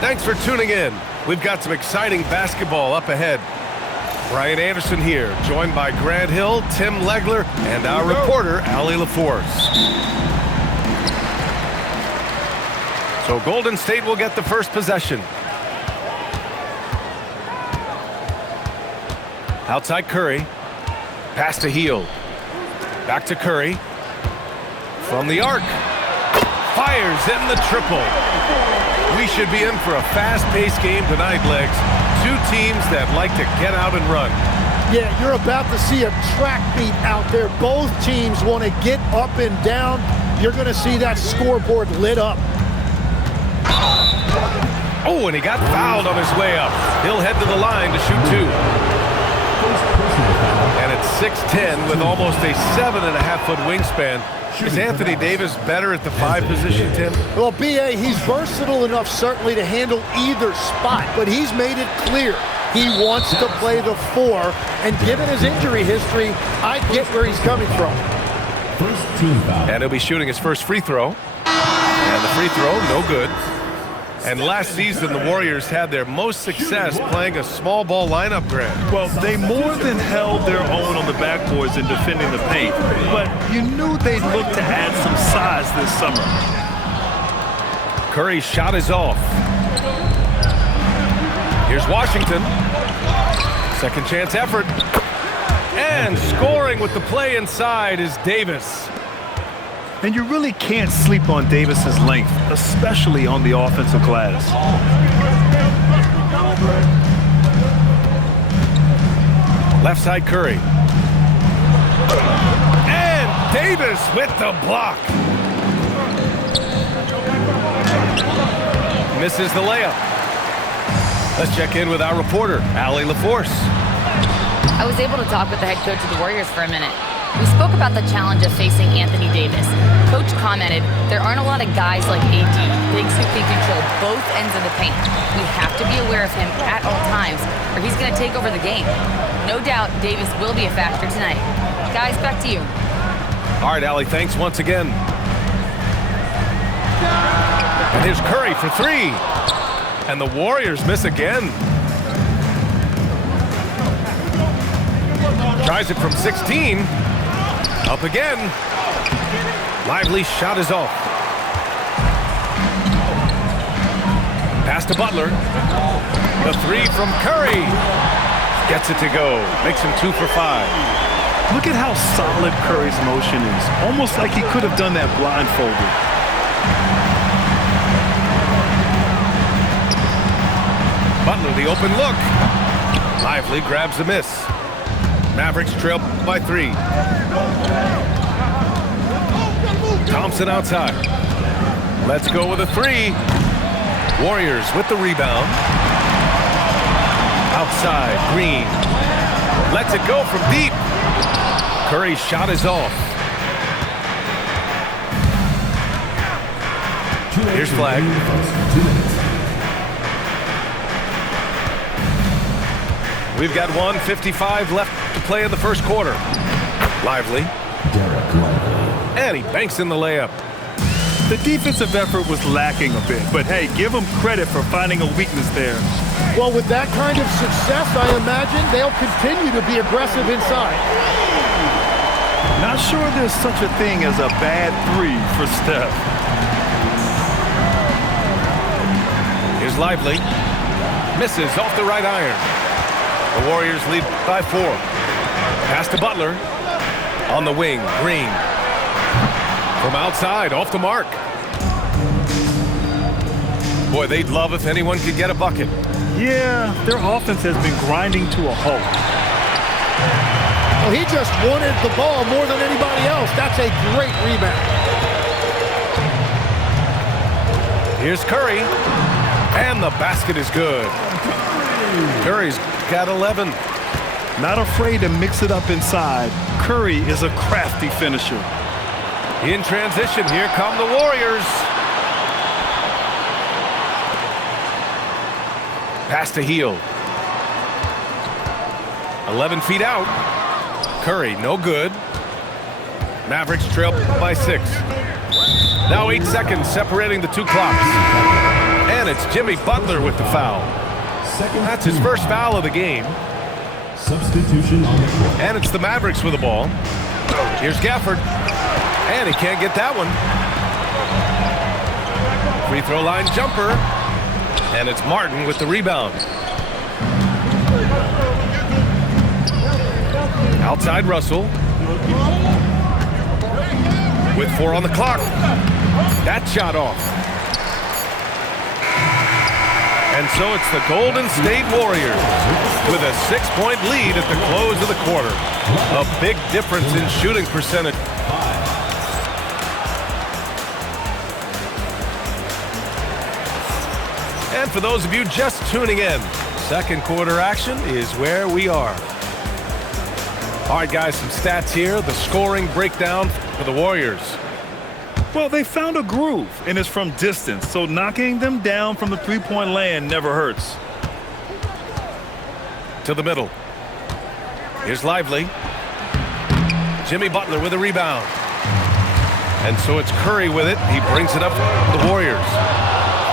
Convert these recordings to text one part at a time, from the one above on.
Thanks for tuning in. We've got some exciting basketball up ahead. Brian Anderson here, joined by Grant Hill, Tim Legler, and our reporter, Allie LaForce. So Golden State will get the first possession. Outside Curry. Pass to Hield. Back to Curry. From the arc. Fires in the triple. We should be in for a fast-paced game tonight, Legs. Two teams that like to get out and run. Yeah, you're about to see a track meet out there. Both teams want to get up and down. You're going to see that scoreboard lit up. Oh, and he got fouled on his way up. He'll head to the line to shoot two. And it's 6'10" with almost a 7.5-foot wingspan. Is Anthony Davis better at the 5 position, Tim? Well, B.A., he's versatile enough certainly to handle either spot, but he's made it clear he wants to play the 4, and given his injury history, I get where he's coming from. And he'll be shooting his first free throw. And the free throw, no good. And last season, the Warriors had their most success playing a small ball lineup, Grant. Well, they more than held their own on the backboards in defending the paint, but you knew they'd look to add some size this summer. Curry's shot is off. Here's Washington. Second chance effort. And scoring with the play inside is Davis. And you really can't sleep on Davis's length, especially on the offensive glass. Left side Curry. And Davis with the block. Misses the layup. Let's check in with our reporter, Allie LaForce. I was able to talk with the head coach of the Warriors for a minute. We spoke about the challenge of facing Anthony Davis. Coach commented, there aren't a lot of guys like AD, bigs who can control both ends of the paint. We have to be aware of him at all times, or he's going to take over the game. No doubt Davis will be a factor tonight. Guys, back to you. All right, Allie, thanks once again. And here's Curry for 3. And the Warriors miss again. Tries it from 16. Up again. Lively shot is off. Pass to Butler. The 3 from Curry. Gets it to go. Makes him 2 for 5. Look at how solid Curry's motion is. Almost like he could have done that blindfolded. Butler, the open look. Lively grabs the miss. Mavericks trail by 3. Thompson outside. Let's go with a 3. Warriors with the rebound. Outside, Green. Lets it go from deep. Curry's shot is off. Here's flag. We've got 1:55 left to play in the first quarter. Lively. And he banks in the layup. The defensive effort was lacking a bit, but hey, give them credit for finding a weakness there. Well, with that kind of success, I imagine they'll continue to be aggressive inside. Not sure there's such a thing as a bad 3 for Steph. Here's Lively. Misses off the right iron. The Warriors lead by 4. Pass to Butler. On the wing, Green. From outside, off the mark. Boy, they'd love if anyone could get a bucket. Yeah, their offense has been grinding to a halt. Well, he just wanted the ball more than anybody else. That's a great rebound. Here's Curry. And the basket is good. Curry's got 11. Not afraid to mix it up inside. Curry is a crafty finisher. In transition, here come the Warriors. Pass to Hield. 11 feet out. Curry, no good. Mavericks trail by 6. Now 8 seconds separating the two clocks. And it's Jimmy Butler with the foul. That's his first foul of the game. Substitution on the court. And it's the Mavericks with the ball. Here's Gafford. And he can't get that one. Free throw line jumper. And it's Martin with the rebound. Outside Russell. With 4 on the clock. That shot off. And so it's the Golden State Warriors with a 6-point lead at the close of the quarter. A big difference in shooting percentage. And for those of you just tuning in, second quarter action is where we are. All right, guys, some stats here. The scoring breakdown for the Warriors. Well, they found a groove, and it's from distance, so knocking them down from the three-point land never hurts. To the middle. Here's Lively. Jimmy Butler with a rebound. And so it's Curry with it. He brings it up to the Warriors.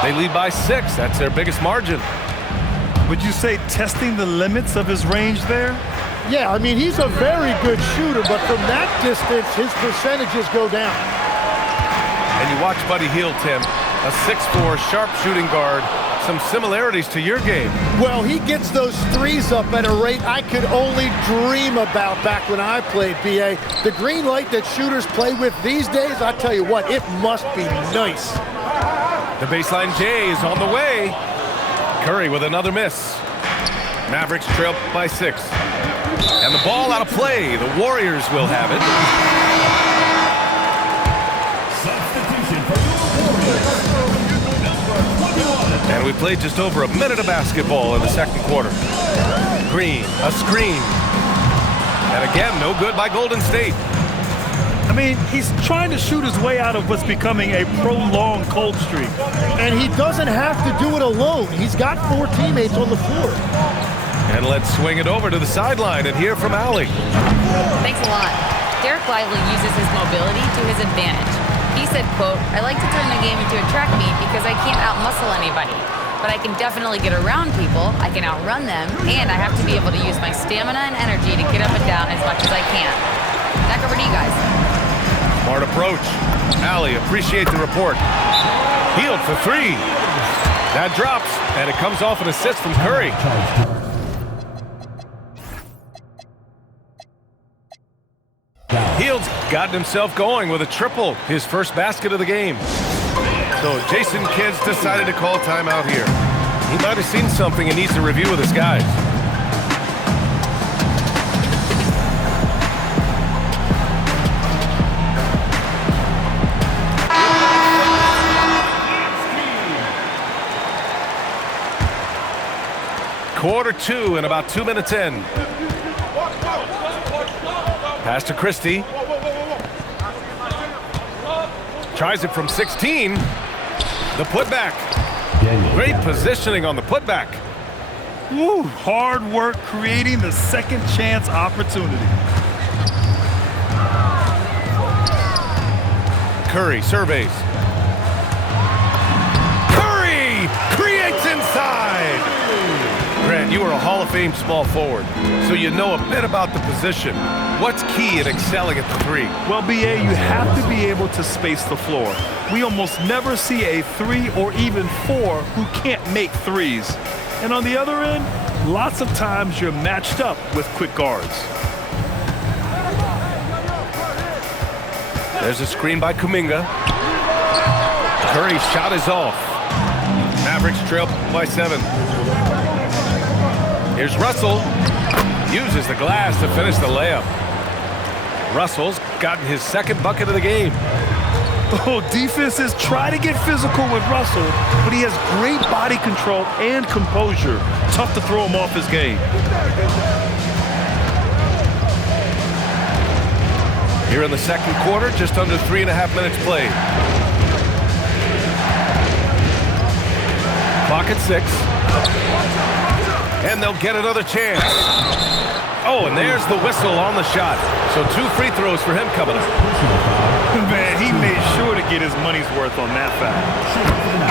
They lead by 6. That's their biggest margin. Would you say testing the limits of his range there? Yeah, I mean, he's a very good shooter, but from that distance, his percentages go down. And you watch Buddy Hield, Tim, a 6'4", sharp shooting guard. Some similarities to your game. Well, he gets those threes up at a rate I could only dream about back when I played, BA. The green light that shooters play with these days, I tell you what, it must be nice. The baseline J is on the way. Curry with another miss. Mavericks trail by 6. And the ball out of play. The Warriors will have it. Substitution for the Warriors. And we played just over a minute of basketball in the second quarter. Green, a screen. And again, no good by Golden State. I mean, he's trying to shoot his way out of what's becoming a prolonged cold streak. And he doesn't have to do it alone. He's got 4 teammates on the floor. And let's swing it over to the sideline and hear from Allie. Thanks a lot. Derek Lively uses his mobility to his advantage. He said, quote, "I like to turn the game into a track meet because I can't out-muscle anybody. But I can definitely get around people, I can outrun them, and I have to be able to use my stamina and energy to get up and down as much as I can." Back over to you guys. Smart approach. Allie, appreciate the report. Hield for 3. That drops, and it comes off an assist from Curry. Hield's gotten himself going with a triple, his first basket of the game. So Jason Kidd's decided to call timeout here. He might have seen something and needs to review with his guys. Quarter 2 and about 2 minutes in. Pass to Christie. Tries it from 16. The putback. Great positioning on the putback. Woo, hard work creating the second chance opportunity. Curry surveys. Curry creates inside. Grant, you are a Hall of Fame small forward, so you know a bit about the position. What's key in excelling at the 3? Well, BA, you have to be able to space the floor. We almost never see a 3 or even 4 who can't make threes. And on the other end, lots of times you're matched up with quick guards. There's a screen by Kuminga. Curry's shot is off. Mavericks trail by 7. Here's Russell. Uses the glass to finish the layup. Russell's gotten his second bucket of the game. Oh, defenses try to get physical with Russell, but he has great body control and composure. Tough to throw him off his game. Here in the second quarter, just under 3.5 minutes played. Clock at 6. And they'll get another chance. Oh, and there's the whistle on the shot. So 2 free throws for him coming up. Man, he made sure to get his money's worth on that foul.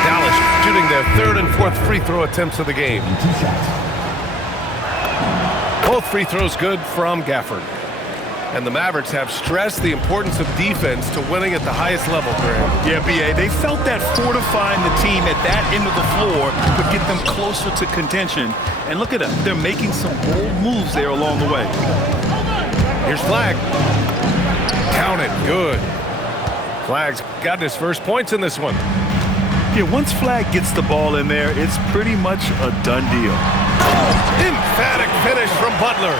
Dallas shooting their 3rd and 4th free throw attempts of the game. Both free throws good from Gafford. And the Mavericks have stressed the importance of defense to winning at the highest level, Graham. Yeah, B.A., they felt that fortifying the team at that end of the floor would get them closer to contention. And look at them. They're making some bold moves there along the way. Here's Flagg. Counted. Good. Flagg's got his first points in this one. Yeah, once Flagg gets the ball in there, it's pretty much a done deal. Emphatic finish from Butler.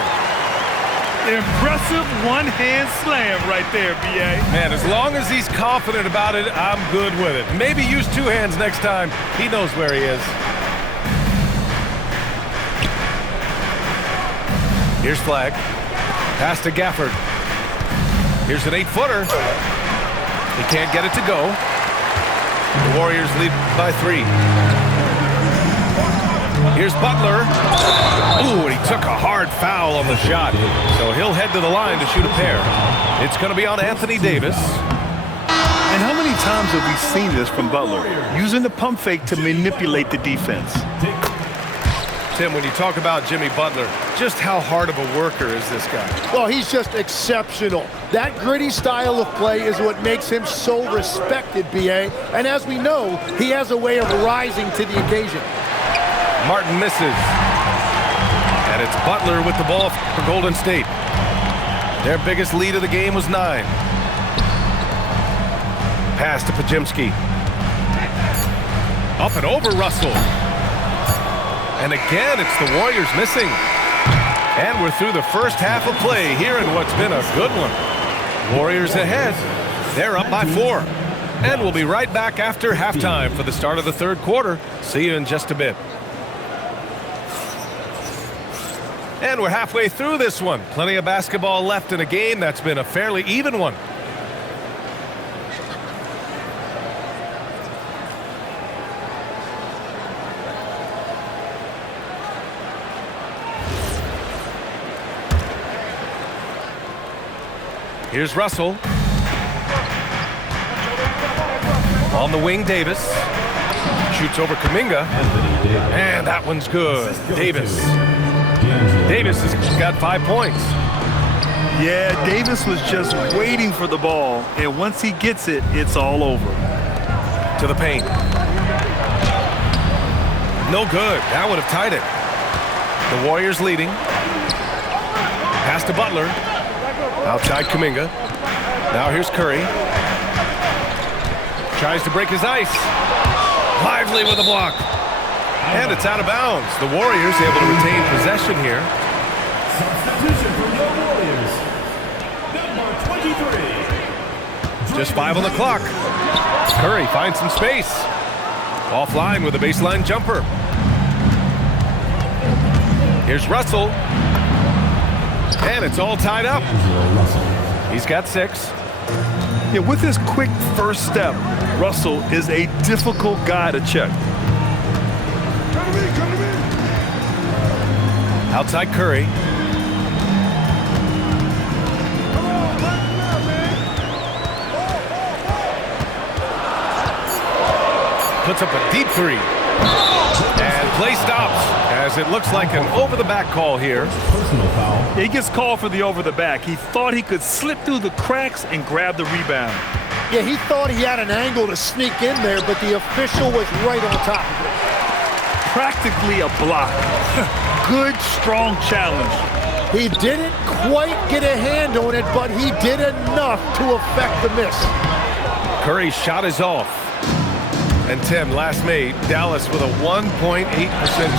Impressive one-hand slam right there, B.A. Man, as long as he's confident about it, I'm good with it. Maybe use 2 hands next time. He knows where he is. Here's Flagg. Pass to Gafford. Here's an 8-footer. He can't get it to go. The Warriors lead by 3. Here's Butler. Ooh, and he took a hard foul on the shot. So he'll head to the line to shoot a pair. It's going to be on Anthony Davis. And how many times have we seen this from Butler? Using the pump fake to manipulate the defense. Tim, when you talk about Jimmy Butler, just how hard of a worker is this guy? Well, he's just exceptional. That gritty style of play is what makes him so respected, B.A. And as we know, he has a way of rising to the occasion. Martin misses. And it's Butler with the ball for Golden State. Their biggest lead of the game was 9. Pass to Podziemski. Up and over Russell. And again, it's the Warriors missing. And we're through the first half of play here in what's been a good one. Warriors ahead. They're up by 4. And we'll be right back after halftime for the start of the 3rd quarter. See you in just a bit. And we're halfway through this one. Plenty of basketball left in a game that's been a fairly even one. Here's Russell. On the wing, Davis. Shoots over Kuminga. And that one's good. Davis has got 5 points. Yeah, Davis was just waiting for the ball, and once he gets it, it's all over. To the paint. No good. That would have tied it. The Warriors leading. Pass to Butler. Outside Kuminga. Now here's Curry. Tries to break his ice. Lively with a block. And it's out of bounds. The Warriors able to retain possession here. Substitution for the Warriors. Number 23. Just 5 on the clock. Curry finds some space. Offline with a baseline jumper. Here's Russell. And it's all tied up. He's got 6. Yeah, with his quick first step, Russell is a difficult guy to check. Outside Curry. Puts up a deep 3. And play stops as it looks like an over-the-back call here. Personal foul. Yeah, he gets called for the over-the-back. He thought he could slip through the cracks and grab the rebound. Yeah, he thought he had an angle to sneak in there, but the official was right on top. Practically a block. Good, strong challenge. He didn't quite get a hand on it, but he did enough to affect the miss. Curry's shot is off. And Tim, last May, Dallas with a 1.8%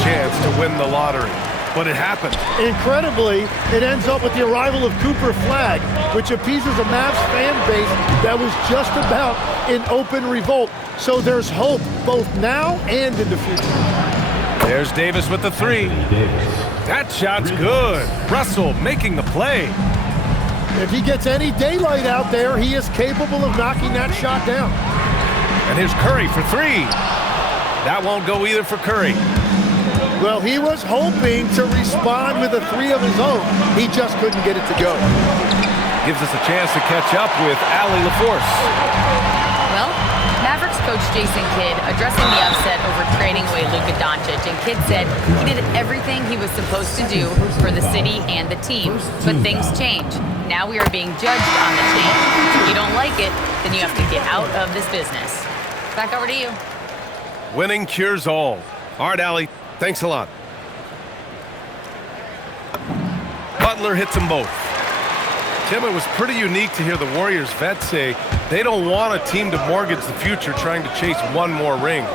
chance to win the lottery. But it happened. Incredibly, it ends up with the arrival of Cooper Flagg, which appeases a Mavs fan base that was just about in open revolt. So there's hope both now and in the future. There's Davis with the 3. That shot's good. Russell making the play. If he gets any daylight out there, he is capable of knocking that shot down. And here's Curry for 3. That won't go either for Curry. Well, he was hoping to respond with a three of his own. He just couldn't get it to go. Gives us a chance to catch up with Allie LaForce. Well, Mavericks coach Jason Kidd addressing the upset over trading away Luka Doncic, and Kidd said he did everything he was supposed to do for the city and the team. But things change. Now we are being judged on the change. If you don't like it, then you have to get out of this business. Back over to you. Winning cures all. All right, Allie, thanks a lot. Butler hits them both. Tim, it was pretty unique to hear the Warriors vets say they don't want a team to mortgage the future trying to chase one more ring.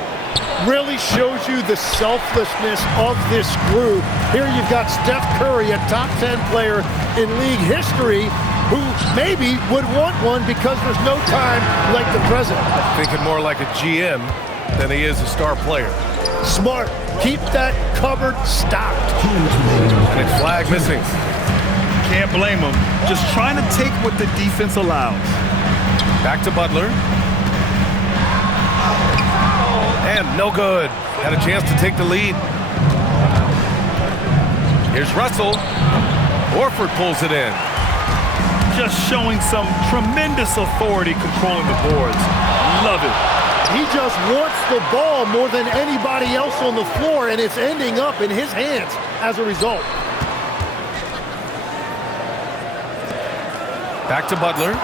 Really shows you the selflessness of this group. Here you've got Steph Curry, a top 10 player in league history, who maybe would want one because there's no time like the present. Thinking more like a GM than he is a star player. Smart. Keep that cupboard stocked. And it's flag missing. Can't blame him. Just trying to take what the defense allows. Back to Butler. And no good. Had a chance to take the lead. Here's Russell. Horford pulls it in. Just showing some tremendous authority controlling the boards. Love it. He just wants the ball more than anybody else on the floor, and it's ending up in his hands as a result. Back to Butler.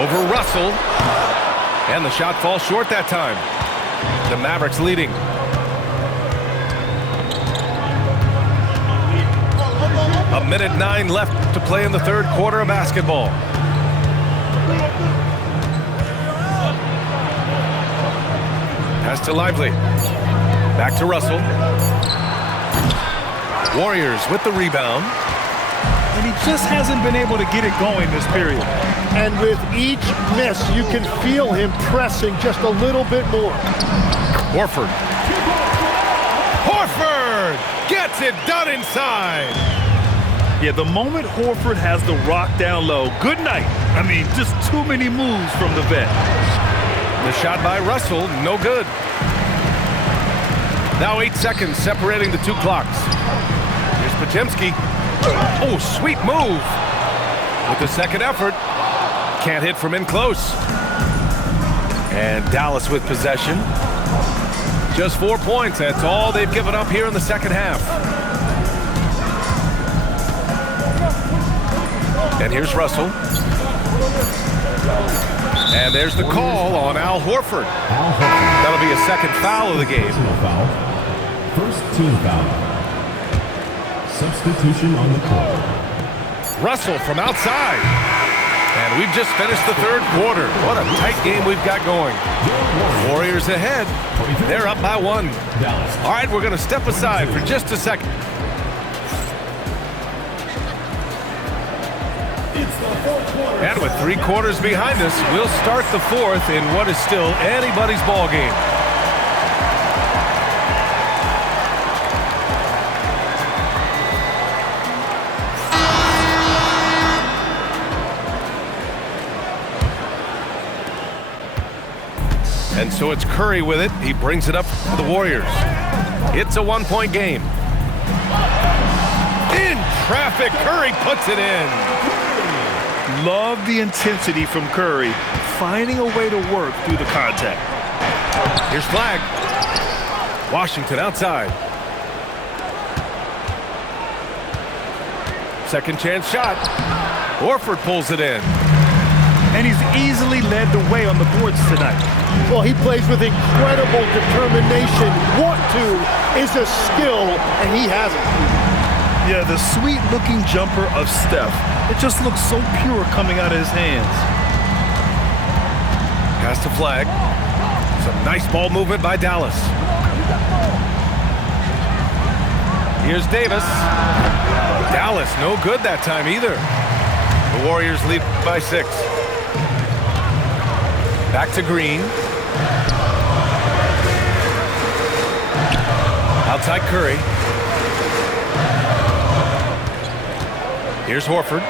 Over Russell. And the shot falls short that time. The Mavericks leading. A minute 9 left to play in the third quarter of basketball. Pass to Lively. Back to Russell. Warriors with the rebound. And he just hasn't been able to get it going this period. And with each miss, you can feel him pressing just a little bit more. Horford. Horford gets it done inside. Yeah, the moment Horford has the rock down low, good night. I mean, just too many moves from the vet. The shot by Russell, no good. Now 8 seconds separating the two clocks. Here's Podziemski. Oh, sweet move. With the second effort. Can't hit from in close. And Dallas with possession. Just 4 points. That's all they've given up here in the second half. And here's Russell. And there's the call on Al Horford. That'll be a second foul of the game. First team foul. Substitution on the court. Russell from outside. And we've just finished the third quarter. What a tight game we've got going. Warriors ahead. They're up by 1. All right, we're going to step aside for just a second. And with 3 quarters behind us, we'll start the fourth in what is still anybody's ball game. And so it's Curry with it. He brings it up for the Warriors. It's a 1-point game. In traffic, Curry puts it in. Love the intensity from Curry, finding a way to work through the contact. Here's Flag. Washington outside. Second chance shot. Horford pulls it in. And he's easily led the way on the boards tonight. Well, he plays with incredible determination. Want to is a skill, and he has it. Yeah, the sweet-looking jumper of Steph. It just looks so pure coming out of his hands. Pass to Flag. Some nice ball movement by Dallas. Here's Davis. Dallas, no good that time either. The Warriors lead by 6. Back to Green. Outside Curry. Here's Horford.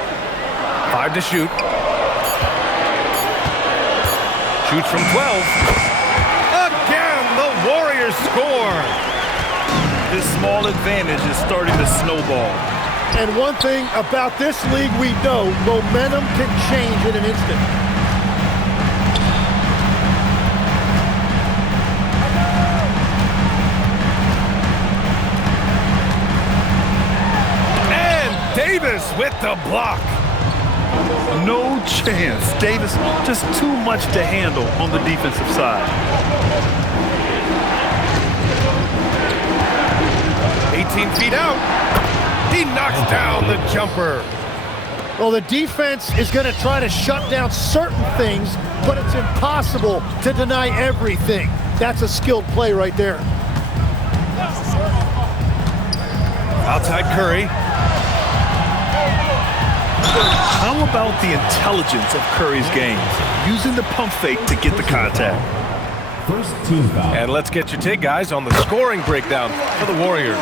5 to shoot. Shoots from 12. Again, the Warriors score. This small advantage is starting to snowball. And one thing about this league we know, momentum can change in an instant. And Davis with the block. No chance. Davis just too much to handle on the defensive side. 18 feet out. He knocks down the jumper. Well, the defense is going to try to shut down certain things, but it's impossible to deny everything. That's a skilled play right there. Outside Curry. How about the intelligence of Curry's game? Using the pump fake to get the contact. First team foul. And let's get your take, guys, on the scoring breakdown for the Warriors.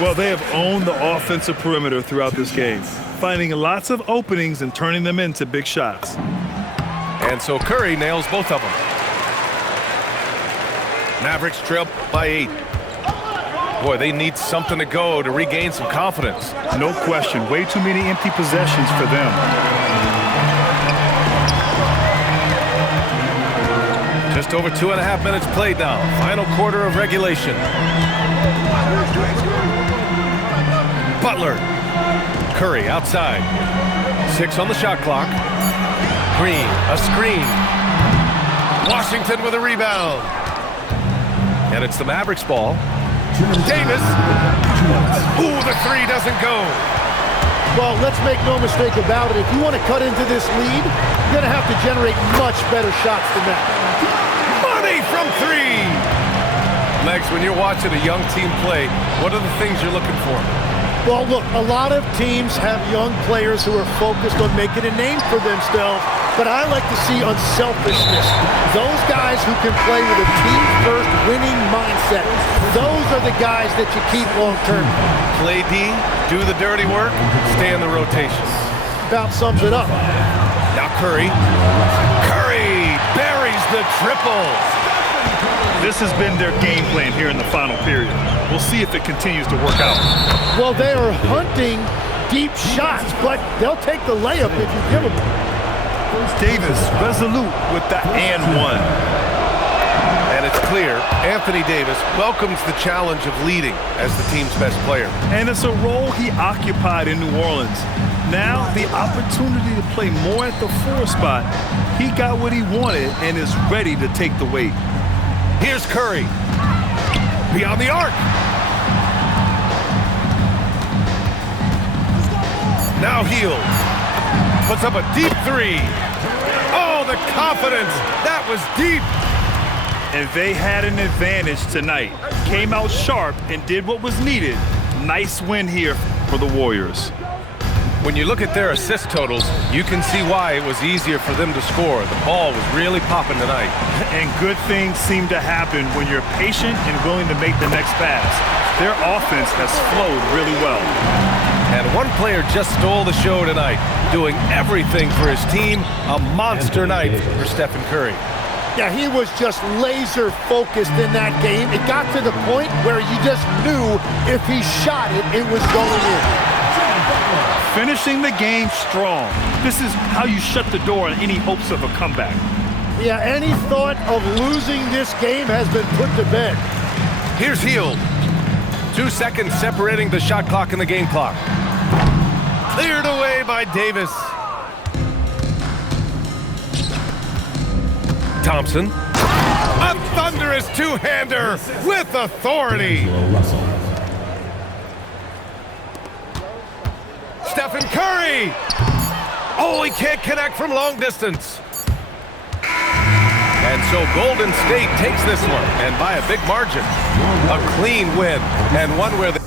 Well, they have owned the offensive perimeter throughout this game, finding lots of openings and turning them into big shots. And so Curry nails both of them. Mavericks trail by 8. Boy, they need something to go to regain some confidence. No question. Way too many empty possessions for them. Just over 2.5 minutes played now. Final quarter of regulation. Butler. Curry outside. 6 on the shot clock. Green, a screen. Washington with a rebound. And it's the Mavericks ball. Davis. Ooh, the three doesn't go. Well, let's make no mistake about it. If you want to cut into this lead, you're going to have to generate much better shots than that. Money from 3. Legs, when you're watching a young team play, what are the things you're looking for? Well, look, a lot of teams have young players who are focused on making a name for themselves, but I like to see unselfishness. Those guys who can play with a team-first winning mindset, those are the guys that you keep long-term. Play D, do the dirty work, stay in the rotation. About sums it up. Now Curry. Curry buries the triple. This has been their game plan here in the final period. We'll see if it continues to work out. Well, they are hunting deep shots, but they'll take the layup if you give them one. Davis resolute with the and one. And it's clear, Anthony Davis welcomes the challenge of leading as the team's best player. And it's a role he occupied in New Orleans. Now the opportunity to play more at the 4 spot. He got what he wanted and is ready to take the weight. Here's Curry. Beyond the arc. Now Hield. Puts up a deep 3. Oh, the confidence. That was deep. And they had an advantage tonight. Came out sharp and did what was needed. Nice win here for the Warriors. When you look at their assist totals, you can see why it was easier for them to score. The ball was really popping tonight. And good things seem to happen when you're patient and willing to make the next pass. Their offense has flowed really well. And one player just stole the show tonight, doing everything for his team. A monster night for Stephen Curry. Yeah, he was just laser focused in that game. It got to the point where you just knew if he shot it, it was going in. Finishing the game strong. This is how you shut the door on any hopes of a comeback. Yeah, any thought of losing this game has been put to bed. Here's Hield. 2 seconds separating the shot clock and the game clock. Cleared away by Davis. Thompson. A thunderous two-hander with authority. Russell. Stephen Curry. Oh, he can't connect from long distance. And so Golden State takes this one, and by a big margin. A clean win, and one where they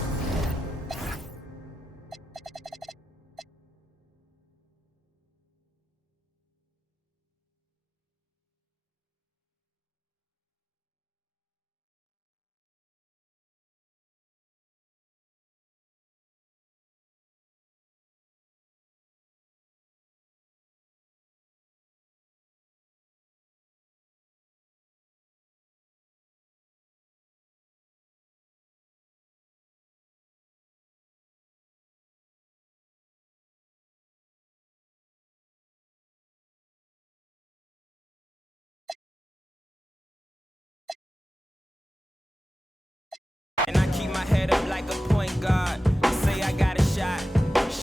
And I keep my